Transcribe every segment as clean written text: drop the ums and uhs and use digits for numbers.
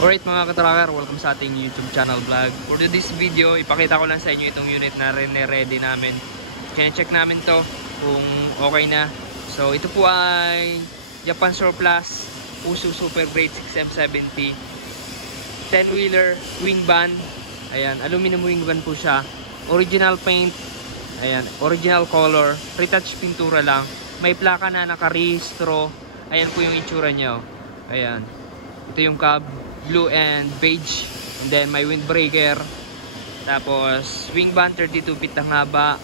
Alright mga katracker, welcome sa ating YouTube channel vlog. For this video, ipakita ko lang sa inyo itong unit na ready namin. Kine-check namin to kung okay na. So ito po ay Japan Surplus Usu Super Grade 6M70 10-wheeler wing van. Ayan, aluminum wing van po siya. Original paint. Ayan, original color. Retouch pintura lang. May plaka na nakarehistro. Ayan po yung itsura niya. Ayan. Ito yung cab. Blue and beige, and then may windbreaker, tapos wing van 32 feet ang haba,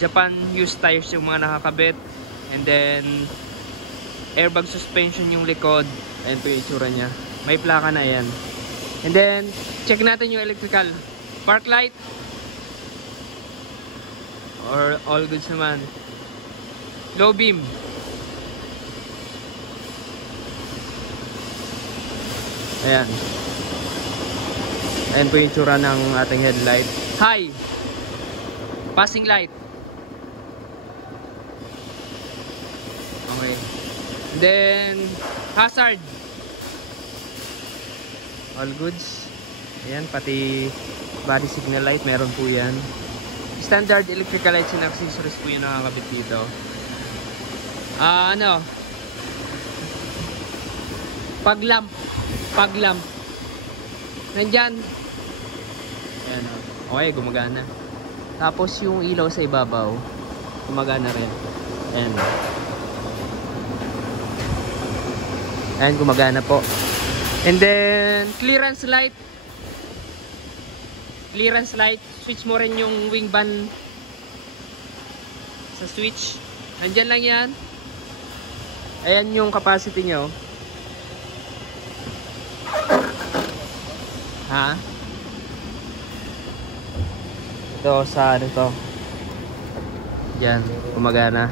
Japan used tires yung mga nakakabit, and then airbag suspension yung likod. Ayan po yung itsura nya, may plaka na yan. And then check natin yung electrical, park light or all goods naman, low beam. Ayan. Ayan po yung tsura ng ating headlight. High. Passing light. Okay. Then, hazard. All goods. Ayan, pati body signal light, meron po yan. Standard electrical lights and accessories po yung nakakabit dito. Paglamp nandyan. Ayan, okay, gumagana. Tapos yung ilaw sa ibabaw gumagana rin. Ayan, gumagana po. And then clearance light, switch mo rin yung wing van sa switch, nandyan lang yan. Ayan yung capacity nyo. Ha? Ito sa ano to? Diyan, gumagana.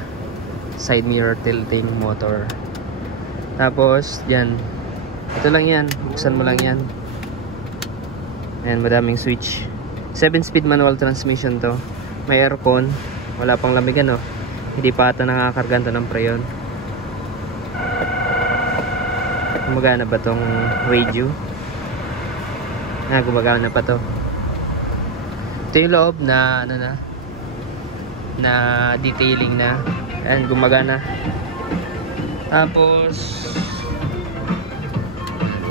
Side mirror tilting motor. Tapos, diyan. Ito lang yan. Buksan mo lang yan. Ayan, madaming switch. 7-speed manual transmission to. May aircon. Wala pang lamigan, no? Hindi pa ata nakakargan to ng preyon. Gumagana ba tong radio? Gumagana pa to. Ito yung loob na na detailing na. Ayan, gumagana. Tapos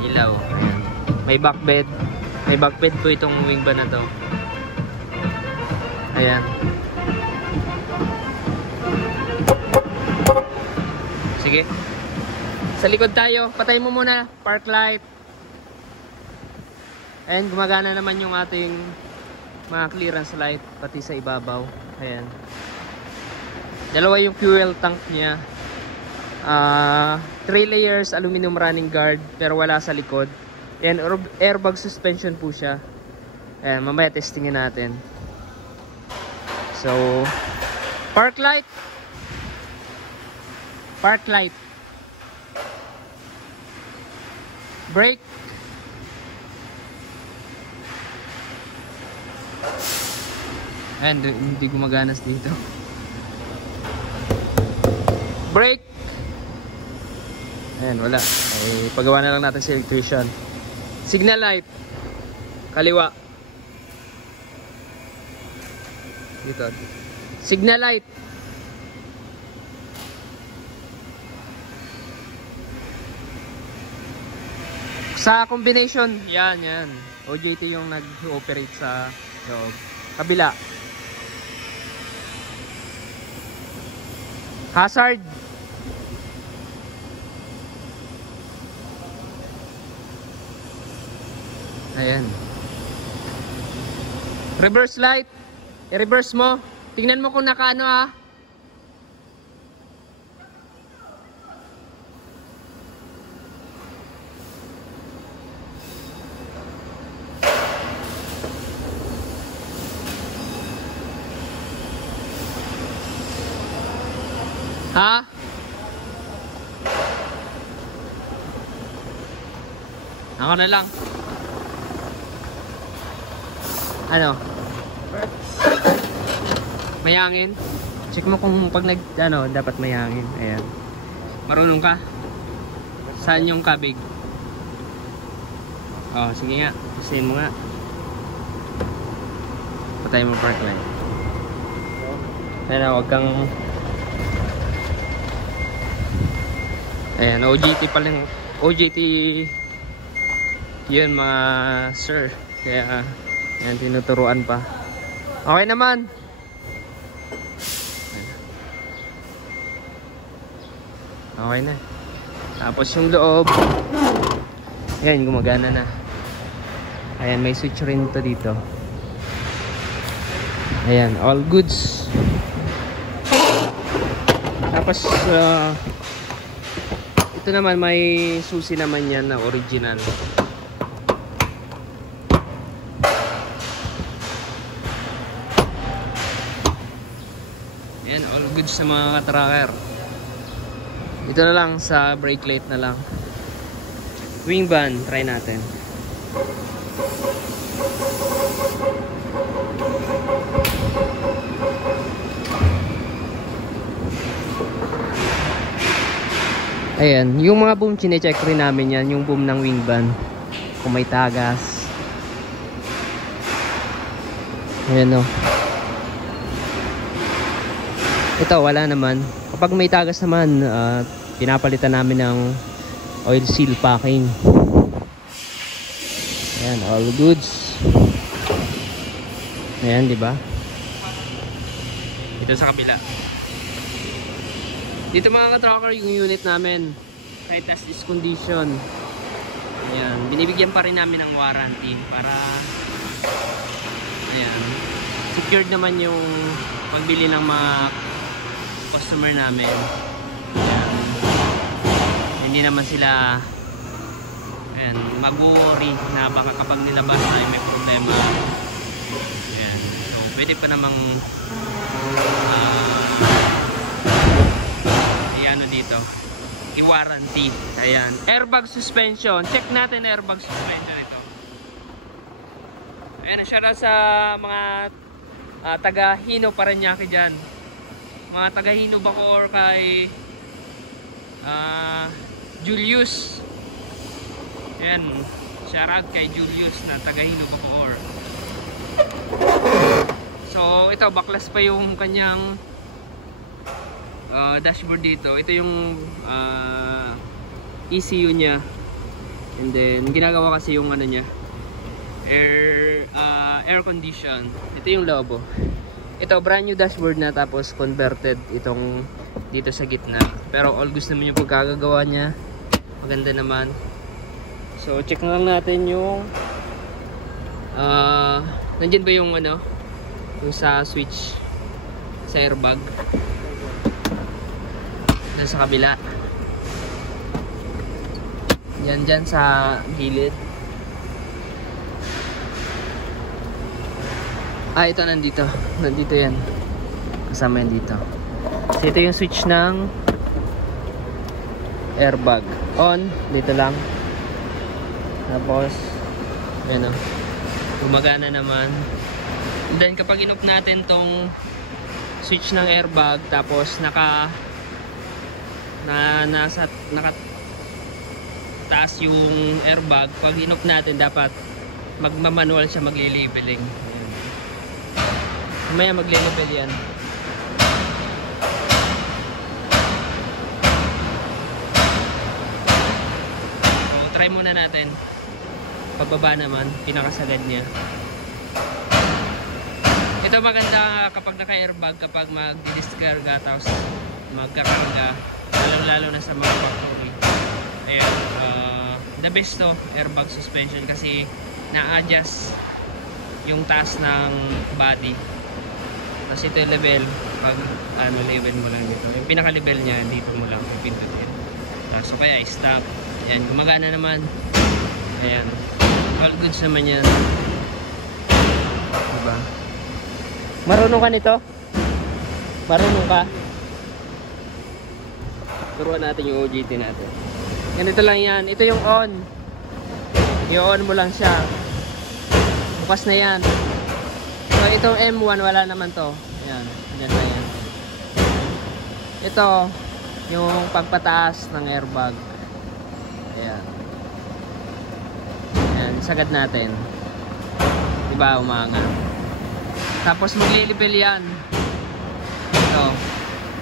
ilaw. Ayan. May backbed. May backbed po itong wing van na to. Ayan. Sige. Sa likod tayo. Patay mo muna. Park light. Ayan, gumagana naman yung ating mga clearance light, pati sa ibabaw. Ayan. Dalawa yung fuel tank niya. 3 layers aluminum running guard, pero wala sa likod. Ayan, airbag suspension po siya. Ayan, mamaya testingin natin. So, park light. Brake. Ayan, hindi gumaganas dito. Brake. Ayan, wala. Ay, pagawa na lang natin sa electrician. Signal light. Kaliwa. Dito. Signal light. Sa combination, yan. OJT yung nag-operate sa loob. Kabila. Hazard. Ayan. Reverse light. I-reverse mo. Tingnan mo kung nakaano ha. Ha? Ako na lang. Ano? May hangin. Check mo kung pag dapat may hangin. Ayan. Marunong ka? Saan yung kabig? Oh, sige nga. Pusin mo nga. Patay mo park light. Ayan, huwag kang... Ayan, OJT pa lang. OJT yun mga sir. Kaya, ayan, tinuturuan pa. Okay naman. Okay na. Tapos yung loob. Ayan, gumagana na. Ayan, may switch rin to dito. Ayan, all goods. Tapos ito naman may susi naman yan na original. Ayan, all goods sa mga ka-tracker. Ito na lang sa brake light na lang. Wing band, try natin. Ayan, yung mga boom chine-check rin namin yan, yung boom ng wing band. Kung may tagas. Ayan o. Ito, wala naman. Kapag may tagas naman, pinapalitan namin ng oil seal packing. Ayan, all goods. Ayan, di ba? Ito sa kabila. Dito mga ka-tracker, yung unit namin, kahit as is condition, ayan, binibigyan pa rin namin ng warranty para ayan, secured naman yung pagbili ng mga customer namin. Ayan, hindi naman sila ayan, mag-worry na baka kapag nilabas na may problema. Ayan, so pwede pa namang dito i-warranty. Ayan, airbag suspension, check natin airbag suspension ito. Ayan, shoutout sa mga taga Hino Parañaque dyan, mga taga Hino Bacoor kay Julius. Ayan, shoutout kay Julius na taga Hino Bacoor. So ito, baklas pa yung kanyang dashboard dito. Ito yung ECU nya, and then ginagawa kasi yung ano nya, air condition. Ito yung lobo. Ito brand new dashboard na, tapos converted itong dito sa gitna, pero all goods naman yung pagkagagawa nya, maganda naman. So check na lang natin yung nandyan ba yung ano, yung sa switch sa airbag sa kabila. Yan dyan sa gilid. Ito nandito. Nandito yan. Kasama yan dito. So ito yung switch ng airbag. On. Dito lang. Tapos ayan o. Gumagana naman. And then kapag in-off natin tong switch ng airbag, tapos nasa taas yung airbag, pag in-off natin dapat magmamanual siya, magli-labeling. Mamaya magli-label yan. So try muna natin. Pababa naman, pinakasagad niya. Ito maganda kapag naka-airbag, kapag mag-discarga tapos magkakarga, lalo na sa mga factory. Ayan, the best to airbag suspension kasi na-adjust yung taas ng body. Tapos ito yung level, pag level mo lang dito, yung pinaka-level nya dito mo lang pindutin. So kaya stop. Ayan, gumagana naman. Ayan, all goods naman yan, diba? Marunong ka nito? Marunong ka? Turuan natin yung OJT natin. Ganito lang yan. Ito yung on. I-on mo lang siya. Bukas na yan. So itong M1 wala naman to. Ayan. Ayan na yan. Ito yung pagpataas ng airbag. Ayan. Ayan. sagad natin. Diba, umanga. Tapos maglilibel yan. Ito.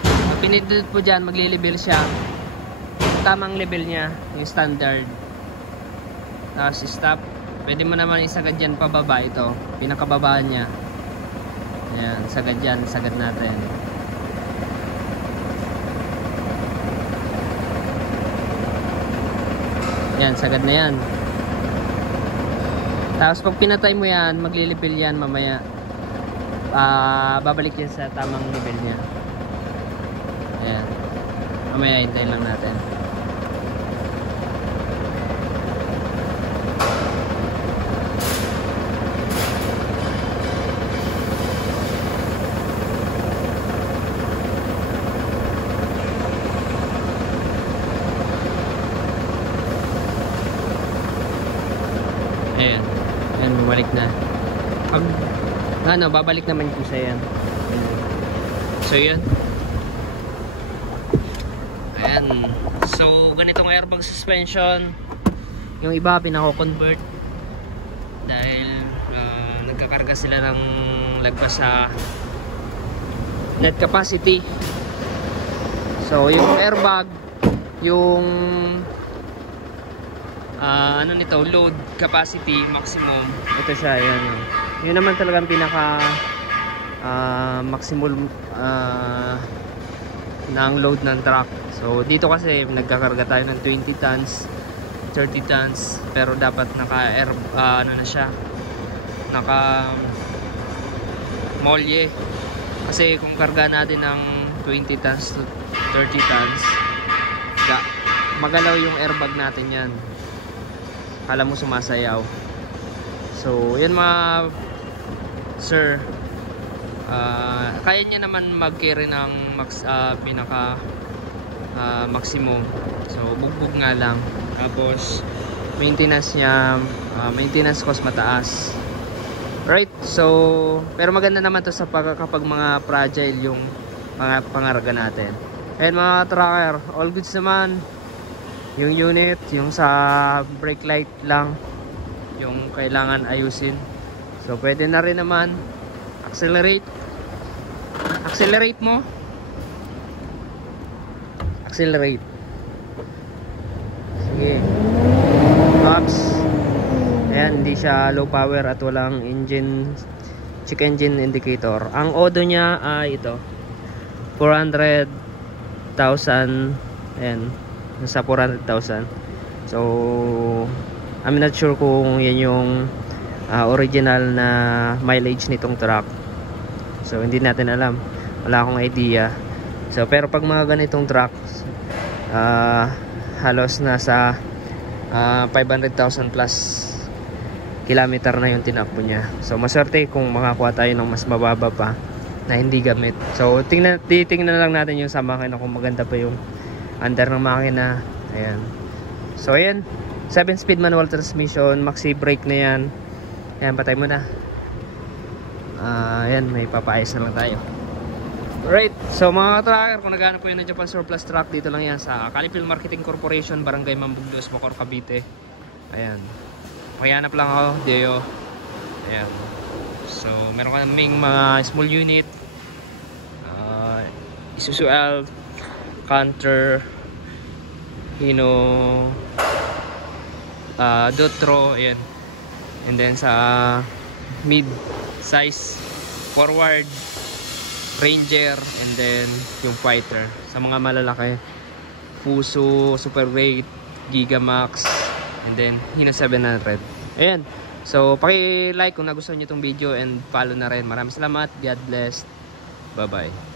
Pag pinindot po dyan, maglilibel siya. Tamang level niya, yung standard. Tapos stop. Pwede mo naman isagad dyan pababa ito. Pinakababaan niya. Ayan, sagad dyan. Sagad natin. Yan, sagad na yan. Tapos pag pinatay mo yan, maglilipil yan mamaya. Babalik yan sa tamang level niya. Ayan. Mamaya hintayin lang natin. Ayan. Ayan, bumalik na. Pag, babalik naman po siya yan. So, yun. Ayan. So, ganitong airbag suspension. Yung iba, pinako-convert. Dahil, nagkakarga sila ng lagpas sa net capacity. So, yung airbag, yung ano nito, load capacity maximum, ito siya, yan. Yun naman talagang pinaka maximum ng load ng truck. So dito kasi nagkakarga tayo ng 20 tons, 30 tons, pero dapat naka ano na siya, naka molye. Kasi kung karga natin ng 20 tons to 30 tons, magalaw yung airbag natin yan. Kala mo sumasayaw. So, yan mga sir, kaya niya naman mag-carry ng pinaka maximum. So, bugbog nga lang. Tapos, maintenance niya, maintenance cost mataas. Right? So, pero maganda naman to sa kapag mga fragile yung mga pangarga natin. And mga tracker, all goods naman. Yung unit, yung sa brake light lang yung kailangan ayusin. So pwede na rin naman accelerate mo, accelerate, sige, ops. Ayan, hindi siya low power at walang engine, check engine indicator. Ang odo niya ay ito 400,000. ayan, sa 400,000. So I'm not sure kung yan yung original na mileage nitong truck. So hindi natin alam, wala akong idea. So pero pag mga ganitong truck, halos nasa 500,000 plus kilometer na yung tinakbo niya. So maswerte kung makakuha tayo ng mas mababa pa na hindi gamit. So titingnan lang natin yung sa makina kung maganda pa yung under ng makina. Ayan. So ayan, 7-speed manual transmission, maxi brake na yan. Ayan, patay mo na. Ayan, may papaayos na lang tayo. Alright, so mga tracker, kung naghahanap po yun ng Japan Surplus Truck, dito lang yan sa Calipil Marketing Corporation, Barangay Mambuglos, Bacoor, Cavite. Ayan, pakihanap lang ako, Deo. Ayan. So meron kaming mga small unit, Isuzu L, Canter, Hino, Dotro, ayan. And then sa mid size, forward, Ranger, and then yung Fighter. Sa mga malalaki, Fuso, Super Great, Gigamax, and then Hino 700. Ayan. So paki-like kung nagustuhan niyo itong video, and follow na rin. Maraming salamat. God bless. Bye bye.